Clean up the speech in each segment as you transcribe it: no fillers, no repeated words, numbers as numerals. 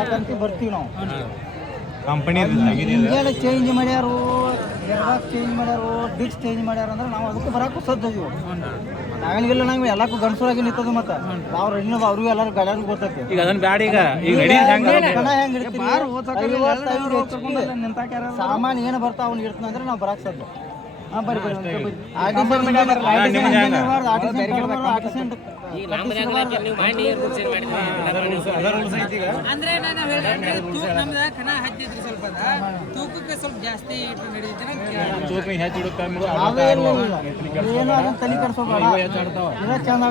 ಮಾಡಕ್ಕಂತ ಬರ್ತೀವಿ ನಾವು. Company engine change ಮಾಡ್ಯಾರು, ಗೇರ್ಬಾಕ್ಸ್ ಚೇಂಜ್ ಮಾಡ್ಯಾರು, ಡಿಕ್ಸ್ ಚೇಂಜ್ ಮಾಡ್ಯಾರ ಅಂದ್ರೆ ನಾವು ಅದಕ್ಕೆ ಬರೋಕ್ಕೂ ಸಜ್ಜೀವಿ. ನಾವೇನಿಲ್ಲ ನಾವು ಎಲ್ಲಕ್ಕೂ ಗಂಡಸರಾಗಿ ನಿಂತದ. ಮತ್ತೆ ನಾವು ರೆಡಿ ಅವ್ರಿಗೂ ಎಲ್ಲರೂ ಗಾಡಿಯವ್ರಿಗೆ ಗೊತ್ತೈತಿ. ಈಗ ಅದನ್ನ ಬ್ಯಾಡ. ಈಗ ಸಾಮಾನು ಏನು ಬರ್ತಾವ ಅವ್ನು ಇಡ್ತಾನ ಅಂದ್ರೆ ನಾವು ಬರಕ್ಕೆ ಸಜ್ಜು. ಹಾಂ ಬರ್ರಿ ಬರ್ರಿ ಅಂದ್ರೆ ನಾನು ನಮ್ದು ಕಣ ಹತ್ತಿದ್ರಿ ಸ್ವಲ್ಪ ತೂಕಕ್ಕೆ ಸ್ವಲ್ಪ ಜಾಸ್ತಿ ಏನು ತಲೆ ಕಟ್ಸೋಬೇಡ. ಚಂದ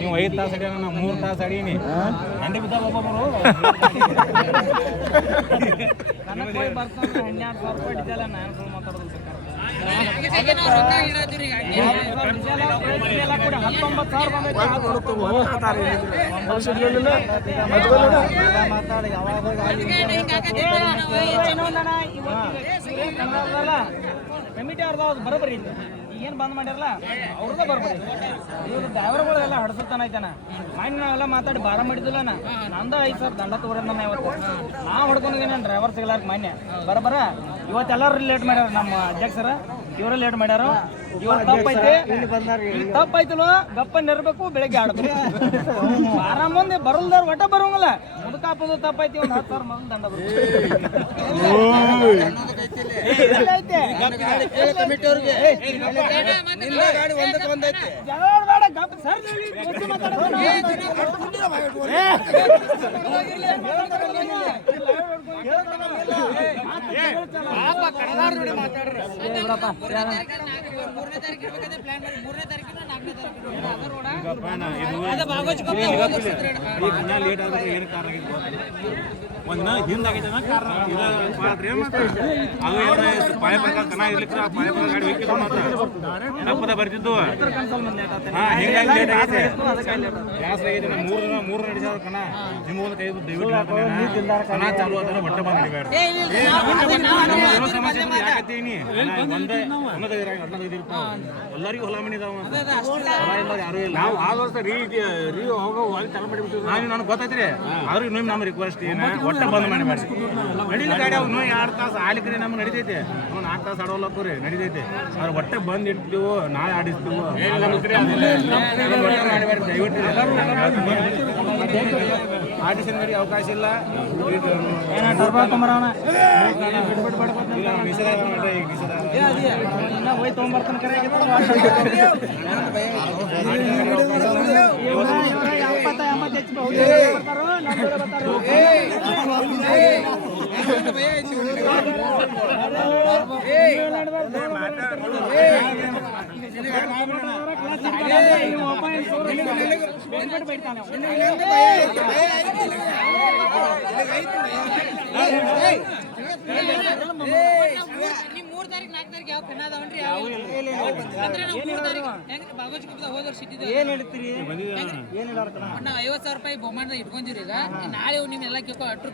ನೀವು 5 ತಾಸು ಅಡಿ, 3 ತಾಸು ಅಡೀನಿ ಅಂಡೆ ಬಿದ್ದ ಒಬ್ಬೊಬ್ಬರು. ನನಗೆ ಬರ್ತಾನೆ 12,000 ರೂಪಾಯಿ ಡೀಸೆಲ್ ನಾನು ಫುಲ್ ಮಾತಾಡೋದು ಸರ್ಕಾರ. ಕಮಿಟಿ ಅವ್ರದ್ದು ಬರೋಬರಿ ಈಗೇನು ಬಂದ್ ಮಾಡ್ಯಾರಲ್ಲ ಅವ್ರದ ಬರ್ಬರಿ. ಇವ್ರು ಡ್ರೈವರ್ಗಳು ಎಲ್ಲ ಹಡ್ಸತ್ತಾನ ಐತಾನ. ಮೈಂಡ್ ನಾವೆಲ್ಲ ಮಾತಾಡಿ ಬಾರ ಮಾಡಿದಿಲ್ಲ. ನಂದ 5,000 ದಂಡ ತಗೋರನ್ನ ಇವತ್ತು ನಾ ಹೊಡ್ಕೊಂಡಿದ್ದೀನಿ. ನಾನು ಡ್ರೈವರ್ ಸಿಗ್ಲಾರ್ಕ ಮಾನ್ಯ ಬರ ಇವತ್ತೆಲ್ಲರೂ ಲೇಟ್ ಮಾಡ್ಯಾರ. ನಮ್ಮ ಅಧ್ಯಕ್ಷರ ಇವರೇ ಲೇಟ್ ಮಾಡ್ಯಾರ. ಇವ್ರ ತಪ್ಪೈತಿ, ತಪ್ಪಾಯ್ತಲ್ವ ಗಪ್ಪನ್ ಇರ್ಬೇಕು, ಬೆಳಿಗ್ಗೆ ಆಡ್ಬೇಕು. ಬಾರ ಮುಂದೆ ಬರಲ್ದಾರ ಒಟ್ಟ ಬರೋಂಗಲ್ಲ. ಮುದುಕಾಪದು ತಪ್ಪೈತಿ, ಒಂದು 10,000 ಮಂದಿ ದಂಡ ಬರುತ್ತೆ. ಒಂದಿನ ಹಿಂದಾಗೈತೆ ಪಾಯ ಪ್ರಕಾರ ಚೆನ್ನಾಗಿ ಇರ್ಲಿಕ್ಕೆ ಆ ಪಾಯ ಪ್ರಕಾರ ಗಾಡಿ ಹೋಗಿದ್ದು ಮಾತ್ರ ಬರ್ತಿದ್ದು. ಹಿಂಗಾಗಿ ಲೇಟ್ ಆಗೈತೆ. ಗ್ಯಾಸ್ ಆಗೈತೆ. 3 ನಡೆಸಾರ ಕಣ ನಿಮ್ಮ ಒಂದು ಕೈ ದಯವಿಟ್ಟು ಕಣ ಚಾಲು ಆದ್ರೆ ಹೊಟ್ಟೆ ಬಂದು ನಡಿಬೇಡ. ಸಮಸ್ಯೆ ಯಾಕತ್ತೀನಿ ಎಲ್ಲರಿಗೂ ಹೊಲ ಮನಿ ಇದಾವ. ಯಾರು ಇಲ್ಲ. ನಾವು ಆ ವರ್ಷ ಚಾಲು ಮಾಡಿಬಿಟ್ಟು ನನಗೆ ಗೊತ್ತೈತ್ರಿ. ಆದ್ರೂ ಇನ್ನೊಮ್ಮೆ ನಮ್ಮ ರಿಕ್ವೆಸ್ಟ್ ಏನು ಒಟ್ಟೆ ಬಂದ್ ಮಾಡಿ ನಡೀಲಿ ಗಾಡಿ. ಅವ್ನು 2 ತಾಸು ಆಡ್ಲಿಕ್ಕೆ ನಮ್ಗೆ ನಡಿತೈತೆ. ಅವ್ನು 4 ತಾಸು ಆಡೋಲ್ಲಕ್ಕೂ ರೀ ನಡಿತೈತೆ. ಅವ್ರು ಒಟ್ಟೆ ಬಂದು ಇಡ್ತೀವೋ ನಾಳೆ ಆಡಿಸ್ತೀವೋ ದಯವಿಟ್ಟು ಆಡಿಷನ್ ಗಡಿ ಅವಕಾಶ ಇಲ್ಲ. ನಾವು 50,000 ರೂಪಾಯಿ ಬಹುಮಾನ ಇಟ್ಕೊಂಡಿರಿ. ಈಗ ನಾಳೆ ನಿಮ್ಮೆಲ್ಲ ಕೇಳ್ಕೊ ಅಟ್ರು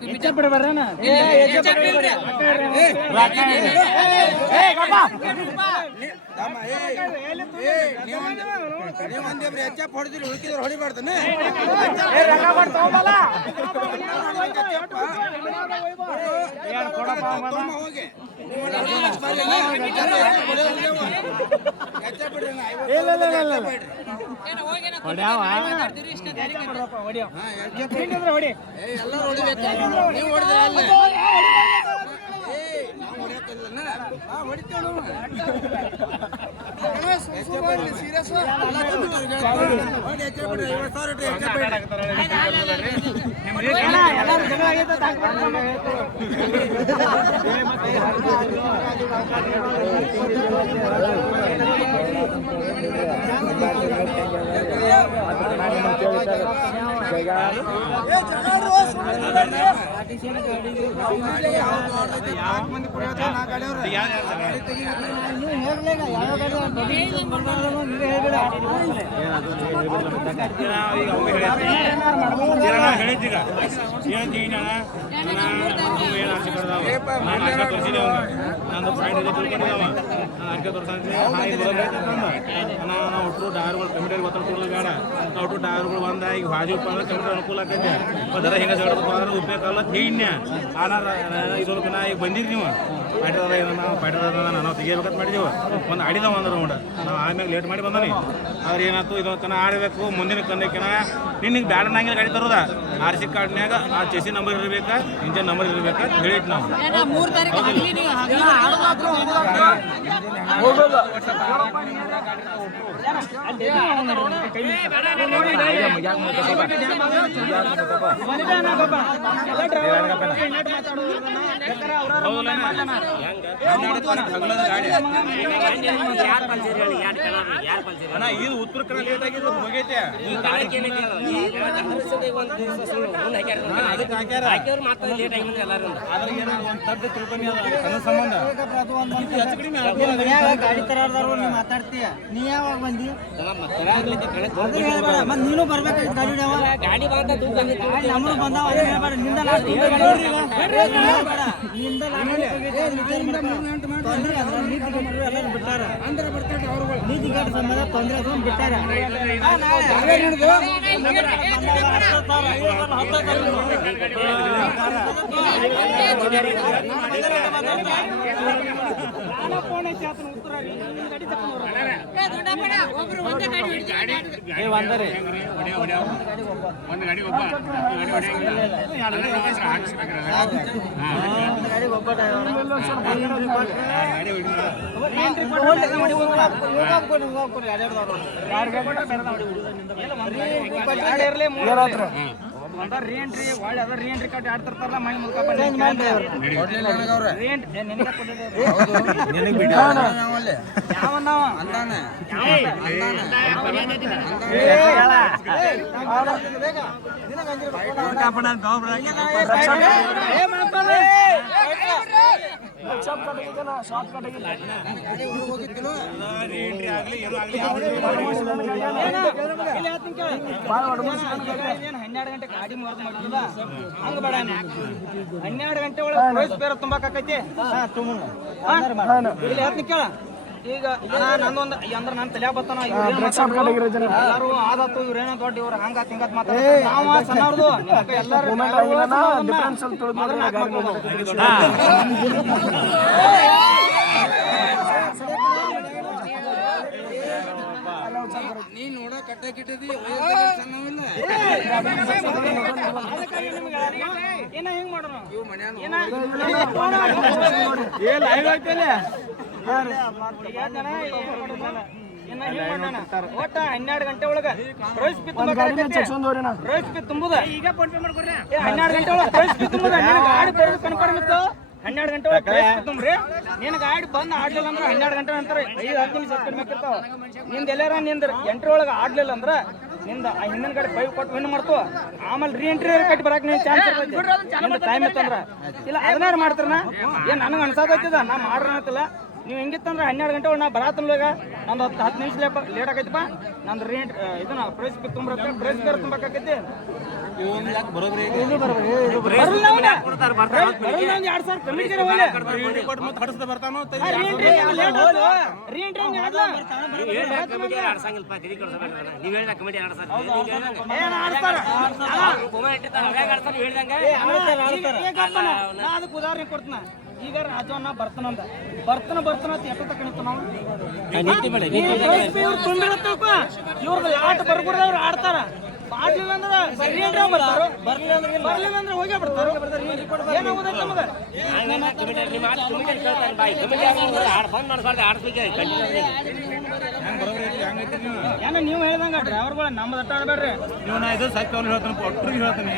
ಹೊಡಿದ್ರಿ ಉಳಿಕಿದ್ರು ಹೊಡಿಬಾರ್ದಾನೆ. ಹೋಗಿ ಹೇಳಿದ್ದೀಗ ನಂದು ಪಾಯಿಂಟ್ ತಿಳ್ಕೊಂಡಿದ್ದಾವ ಅರ್ಕೆ ನಾವು ಒಟ್ಟರು ಡಾರ್ಗಳು ಕಮಿಟಿಗೆ ಒತ್ತಡ ಕೊಡೋದು ಬೇಡ ಒಟ್ಟು ಡಾರ್ಗಳು ಬಂದ ಈಗ ಬಾಜುಪ್ಪ ಅಂದ್ರೆ ಕಮಿಟಿ ಅನುಕೂಲ ಆಕೈತೆ ಅದರ ಹಿಂಗೆ ಹೇಳೋದಕ್ಕೆ ಹೋದ್ರೆ ಉಪಯೋಗ ಹೇಳ ಇದೊಳಗೆ ಈಗ ಬಂದಿರಿ ನೀವು ಪಾಯ್ಟದ ನಾವು ತೆಗಿಬೇಕಂತ ಮಾಡಿದೆವು ಒಂದು ಆಡಿದವ ಅಂದ್ರೆ ನೋಡ ನಾವು ಆದ್ಮೇಲೆ ಲೇಟ್ ಮಾಡಿ ಬಂದಾನೆ ಆದ್ರೆ ಏನಾಯ್ತು ಇದೊಂದು ಆಡಬೇಕು ಮುಂದಿನ ಕನ್ನಕಿನ ನಿನಗೆ ಬ್ಯಾಡ ನಂಗೆ ಗಾಡಿ ತರೋದ ಆರ್ ಸಿ ಕಾರ್ಡ್ನ್ಯಾಗ ಆ ಚೆಸಿ ನಂಬರ್ ಇರಬೇಕಾ ಇಂಜನ್ ನಂಬರ್ ಇರಬೇಕಾ ಹೇಳಿಟ್ಟು ನಾವು ಇದು ಉತ್ತರ ಕನ್ನಡ ಲೇಟ್ ಆಗಿದ್ದು ಮುಗೈತೆ ಗಾಡಿ ತರಾರ್ದಾರು ನೀ ಮಾತಾಡ್ತೀಯ ನೀ ಯಾವಾಗ ಬಂದಿ ನೀನು ಬರ್ಬೇಕಾಗಿತ್ತು ಗಾಡಿ ನಮ್ಮನು ಬಂದಾವ ನಿಂದ ಎಲ್ಲರೂ ಬಿಟ್ಟಾರ ನೀತಿ ಗಾಡಿ ಸಂಬಂಧ ತೊಂದರೆ ಬಿಟ್ಟಾರ ರೀಎಂಟ್ರಿ ಒಳ್ಳೆ ಅದ ರೀಎಂಟ್ರಿ ಕಟ್ಟಿ ಆಡ್ತಿರ್ತಾರಲ್ಲ ಮನೆ ಮುಲ್ಕ ಹನ್ನೆರಡು ಗಂಟೆ ಗಾಡಿ ಮಾಡಿಲ್ಲ ಹಂಗ ಬೇಡ 12 ಗಂಟೆ ಒಳಗೆ ಪ್ರೈಸ್ ಬೇರೆ ತುಂಬಾಕೈತಿ ಇಲ್ಲಿ ಹೇಳ್ತೀನಿ ಕೇಳ ಈಗ ನಂದೊಂದು ಅಂದ್ರೆ ನನ್ನ ತಲೆ ಬತ್ತಾನ ಎಲ್ಲಾರು ಆದತ್ತು ಇವ್ರೇನೋ ದೊಡ್ಡ ಇವ್ರು ಹಂಗ ತಿಂಗತ್ ಮಾತಾಡ್ತಾರೆ ನಾವು ಸಣ್ಣವ್ರದು ಎಲ್ಲರೂ ನೀನ್ ನೋಡ ಕಟ್ಟ ಕಿಟ್ಟದಿ ಏನ ಹೆಂಗ್ ಮಾಡೋಣ ಒಟ್ಟ 12 ಗಂಟೆ ಒಳಗ ಪ್ರೈಸ್ ತುಂಬುದ ಈಗ ಫೋನ್ ಪೇ ಮಾಡ್ಕೊಡ್ರಿ 12 ಗಂಟೆ ಒಳಗ ಪ್ರೈಸ್ ತುಂಬುದ ಗಾಡಿ ಬರೋದು ಕನ್ಫರ್ಮ್ ಇತ್ತು 12 ಗಂಟೆ ಒಳಗೆ ಪ್ರೈಸ್ ತುಂಬ್ರಿ ನಿನ್ ಗಾಡಿ ಬಂದ್ ಆಡ್ಲಿಲ್ಲ ಅಂದ್ರೆ 12 ಗಂಟೆ ನಂತರ 5-10 ನಿಮಿಷ ಕಡಿಮೆ ಇರ್ತಾವ ನಿಂದ ಎಲ್ಲಾರ ನಿಂದ ಎಂಟ್ರಿ ಒಳಗೆ ಆಡ್ಲಿಲ್ಲ ಅಂದ್ರೆ ನಿಂದ ಹಿಂದಿನ ಗಾಡಿ 5 ಕೊಟ್ಟು ವಿನ್ ಮಾಡ್ತು ಆಮೇಲೆ ರೀಎಂಟ್ರಿ ಕಟ್ಟಿ ಬರಕ್ ನೀನ್ ಚಾನ್ಸ್ ಇರ್ತೈತಿ ಟೈಮ್ ಇತ್ತಂದ್ರ ಇಲ್ಲ ಅದನ್ನಾರು ಮಾಡ್ತಾರನ ಏನ್ ನನಗೆ ಅನ್ಸಾಕೈತಿದ ನಾ ಮಾಡ್ರನತ್ತಿಲ್ಲ ನೀವು ಹೆಂಗಿತ್ತಂದ್ರೆ 12 ಗಂಟೆ ಒಳಗೆ ನಾ ಬರತ್ತಲ್ವಾಗ ಒಂದು 10 ನಿಮಿಷ ಲೇಟ್ ಆಗೈತಿಪ್ಪ ನಂದು ರೀಎಂಟ್ ಇದನ್ನ ಪ್ರೈಸ್ ತುಂಬ್ರತ್ತೆ ಪ್ರೈಸ್ ಬೇರೆ ತುಂಬಾಕೈತಿ ಅದಕ್ಕೆ ಉದಾಹರಣೆ ಕೊಡ್ತಾನ ಈಗ ರಾಜವನ್ನ ಬರ್ತಾನಂದ ಬರ್ತಾನ ಎಷ್ಟ ತಕೊಂಡಿತ್ತು ನಾವು ಇವ್ರದ್ದು ಲಾಟ್ ಬರ್ಬಿಡ್ದ ಅವ್ರು ಆಡ್ತಾರ ಆಡ್ಲಿಲ್ಲ ಅಂದ್ರೆ ಬರ್ಲಿಲ್ಲ ಅಂದ್ರೆ ಹೋಗೇ ಬಿಡ್ತಾರ ಏನಾಗೋದೈತೆ ಏನ ನೀವು ಹೇಳ್ದಂಗ ಡ್ರೈವರ್ಗಳ ನಮ್ಮ ದಟ್ಟ ಆಡ್ಬೇಡ್ರಿ ನೀವು ನಾ ಇದು ಸತ್ಯ ಅವ್ನು ಹೇಳ್ತಾನೆ ಒಟ್ಟರಿಗೆ ಹೇಳ್ತಾನೆ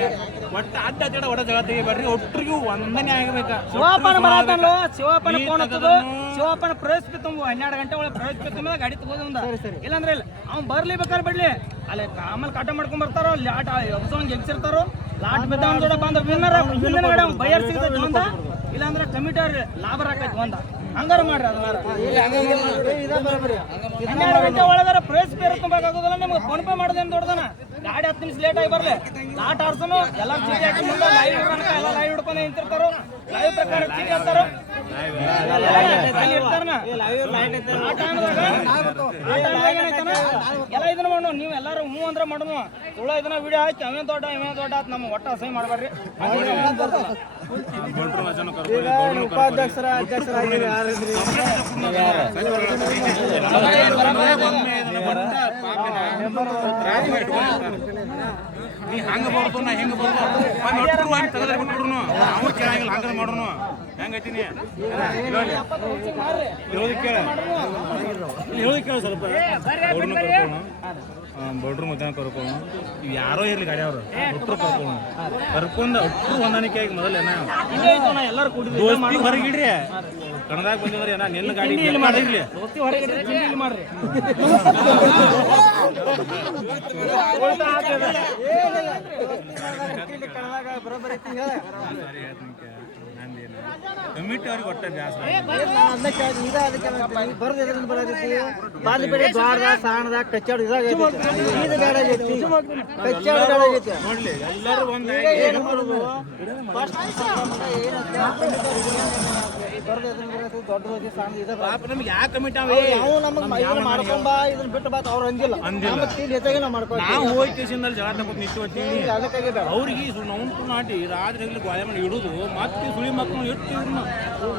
ಒಟ್ಟು ಅಡ್ಡ ಒಡ ಜಗ ತೆಗಿಬೇಡ್ರಿ ಒಟ್ಟರಿಗೂ ಒಂದನೇ ಆಗಬೇಕಾ ಶಿವಪ್ಪನ ಬರತ್ತಲ್ಲ ಶಿವಪ್ಪನ ಫೋನ್ ಹತ್ತದು ಶಿವಪ್ಪನ ಪ್ರೈಸ್ ತುಂಬ 12 ಗಂಟೆ ಒಳಗೆ ಪ್ರೈಸ್ ತುಂಬ ಗಾಡಿ ತಗೋದ ಇಲ್ಲಾಂದ್ರೆ ಇಲ್ಲ ಅವ್ನು ಬರ್ಲಿಬೇಕಾದ್ರೆ ಬಿಡ್ಲಿ ಅಲ್ಲಿ ಆಮೇಲೆ ಕಾಟ ಮಾಡ್ಕೊಂಡ್ ಬರ್ತಾರೋ ಲಾಟ್ ಗೆಲ್ಸಿರ್ತಾರೋ ಲಾಟ್ ಬಿದ್ದ ಒಂದೋಡ ಬಂದ ವಿನ್ನರ್ ಹಿಂದಿನ ಗಾಡಿ ಬೈಯರ್ ಸಿಗ್ತೈತಿ ಒಂದ ಇಲ್ಲಾಂದ್ರೆ ಕಮಿಟರ್ ಲಾಭ ಹಾಕೈತಿ ಒಂದ ಹಂಗಾರ ಮಾಡ್ರಿ ಅದನ್ನ 12 ಗಂಟೆ ಒಳಗಾರ ಪ್ರೈಸ್ ಬೇರೆ ತುಂಬಾಕಾಗೋದಿಲ್ಲ ನಿಮ್ಗೆ ಫೋನ್ ಪೇ ಮಾಡೋದೇನು ದೊಡ್ಡದನ ಗಾಡಿ 10 ನಿಮಿಷ ಲೇಟ್ ಆಗಿ ಬರ್ಲಿ ಲಾಟ್ ಆಡ್ಸನು ಎಲ್ಲ ಚೀಟಿ ಹಾಕಿ ಮುಂದೆ ಲೈವ್ ಎಲ್ಲ ಲೈವ್ ಹಿಡ್ಕೊಂಡು ನಿಂತಿರ್ತಾರೋ ಲೈವ್ ಪ್ರಕಾರ ಚೀಟಿ ಅಂತಾರೋ ಎಲ್ಲ ಇದನ್ನ ಮಾಡೋಣ ನೀವು ಎಲ್ಲರೂ ಹ್ಞೂ ಅಂದ್ರೆ ಮಾಡೋಣ ಸುಳ್ಳ ಇದನ್ನ ವಿಡಿಯೋ ಹಾಕಿ ಅವೇನ್ ದೊಡ್ಡ ಆತ್ ನಮ್ಮ ಒಟ್ಟ ಅಸಹ್ಯ ಮಾಡಬೇಡ್ರಿ ಉಪಾಧ್ಯಕ್ಷರ ಅಧ್ಯಕ್ಷರಾಗಿ ನೀ ಹಂಗ ಬರ್ತು ನಾ ಹೆಂಗ ಬರ್ತು ತೆಗೆದ್ರೆ ಬಿಟ್ಬಿಡ್ರು ಅವ್ರು ಕೇಳಂಗಿಲ್ಲ ಹಂಗ ಮಾಡೋನು ಹೆಂಗೈತಿ ನೀ ಹೇಳೋದಕ್ಕೆ ಕೇಳ ಸ್ವಲ್ಪ ಬಡ್ರು ಮಧ್ಯಾಹ್ನ ಕರ್ಕೊಂಡು ಇವು ಯಾರೋ ಇರ್ಲಿ ಗಾಡಿ ಅವರು ಒಟ್ಟರು ಕರ್ಕೊಂಡು ಒಟ್ಟರು ಹೊಂದಾಣಿಕೆ ಆಗಿ ಮೊದಲೇನ ಎಲ್ಲರೂ ದೋಸ್ತಿ ಹೊರಗಿಡ್ರಿ ಕನ್ನಡದಾಗ ಬಂದಿದ್ರಿ ನಾ ನಿನ್ನ ಗಾಡಿ ಮಾಡಿರ್ಲಿ ದೋಸ್ತಿ ಹೊರಗೆ ಮಾಡ್ರಿ ಕಮಿಟಿ ಅವ್ರಿಗೆ ಒಟ್ಟ ಜಾಸ್ತಿ ಬಾಲಿಪೇಟೆ ದ್ವಾರದ ಸಾಣದ ಕಚ್ಚಾಡ ಇದಾಗ ನೋಡ್ಲಿ ಎಲ್ಲರೂ ಒಂದ್ ನಮ್ಗೆ ಯಾವ ಕಮಿಟಿ ಮಾಡ್ಕೊಂಬ ಇದನ್ನ ಬಿಟ್ಟು ಬಾತ್ ಅವ್ರು ಅಂದಿಲ್ಲ ನಾವು ಹೋಗಿ ಸ್ಟೇಷನ್ದಲ್ಲಿ ಜಗಳ ತಗೊಂಡು ನಿಂತೀವಿ ಅವ್ರಿಗೆ ನಾವು ನಾಟಿ ರಾತ್ರಿ ಗೋಳೆ ಮಾಡಿ ಇಡುದು ಮತ್ತೆ ಸುಳಿ ಮಕ್ಕಳು ಇಟ್ಟು ಇವ್ರನ್ನ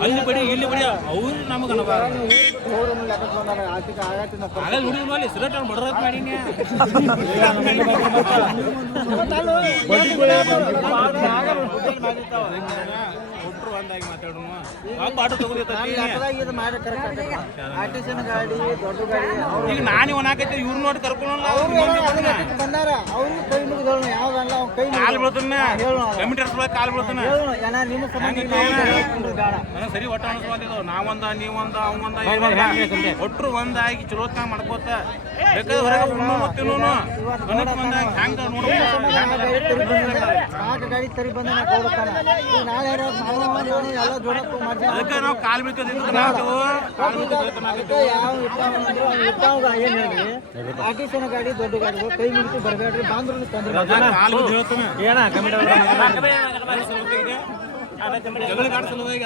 ಅಲ್ಲಿ ಬಡಿ ಇಲ್ಲಿ ಬಡಿ ಅವ್ರು ನಮಗೆ ಆಗಲ್ಲ ಹುಡುಗ ಅಲ್ಲಿ ಸಿಗರೇಟ್ ಬಡರತ್ ಮಾಡೀನಿ ಒಟ್ರು ಒಂದಾಗಿ ಮಾತಾಡೋಣ ಆಟೋ ಗಾಡಿ ದೊಡ್ಡ ಗಾಡಿ ಈಗ ನಾನು ಒಣಾಕೈತಿ ಇವ್ರು ನೋಡಿ ಕರ್ಕೊಳ್ಳೋಣ ಬಂದಾರ ಅವ್ರು ಕೈ ಮುಗಿದ ಯಾವ್ದಲ್ಲ ಕೈ ಕಾಲು ಬೀಳ್ತಾನ ಕಮಿಟಿ ಕಾಲು ಬೀಳ್ತಾನ ನನಗೆ ಸರಿ ಒಟ್ಟ ಅನಿಸ್ಬಾರ್ದು ನಾವೊಂದ ನೀವೊಂದ ಅವಂದ ಒಟ್ರು ಒಂದಾಗಿ ಚಲೋತ್ನಾಗ ಮಾಡ್ಕೋತ ಬೇಕಾದ್ರೆ ಹೊರಗೆ ಉಣ್ಣು ತಿನ್ನೋನು ಮನಕ್ಕೆ ಬಂದಾಗ ಹ್ಯಾಂಗ ಗಾಡಿ ತರಿ ಬಂದ ಎಲ್ಲ ಜೋಡಪ್ಪು ಮಾಡಿ ಅದಕ್ಕೆ ನಾವು ಕಾಲು ಬೀಳ್ತದಿದ್ದು ಏನ್ ಹೇಳ್ರಿ ಆರ್ಟಿಸನ ಗಾಡಿ ದೊಡ್ಡ ಗಾಡಿ ಕೈ ಮುಗಿತು ಬರಬೇಡ್ರಿ ಬಾಂಧ್ರು ಕಾಲು ಏನ ಜಗಳ ಸಲುವಾಗಿ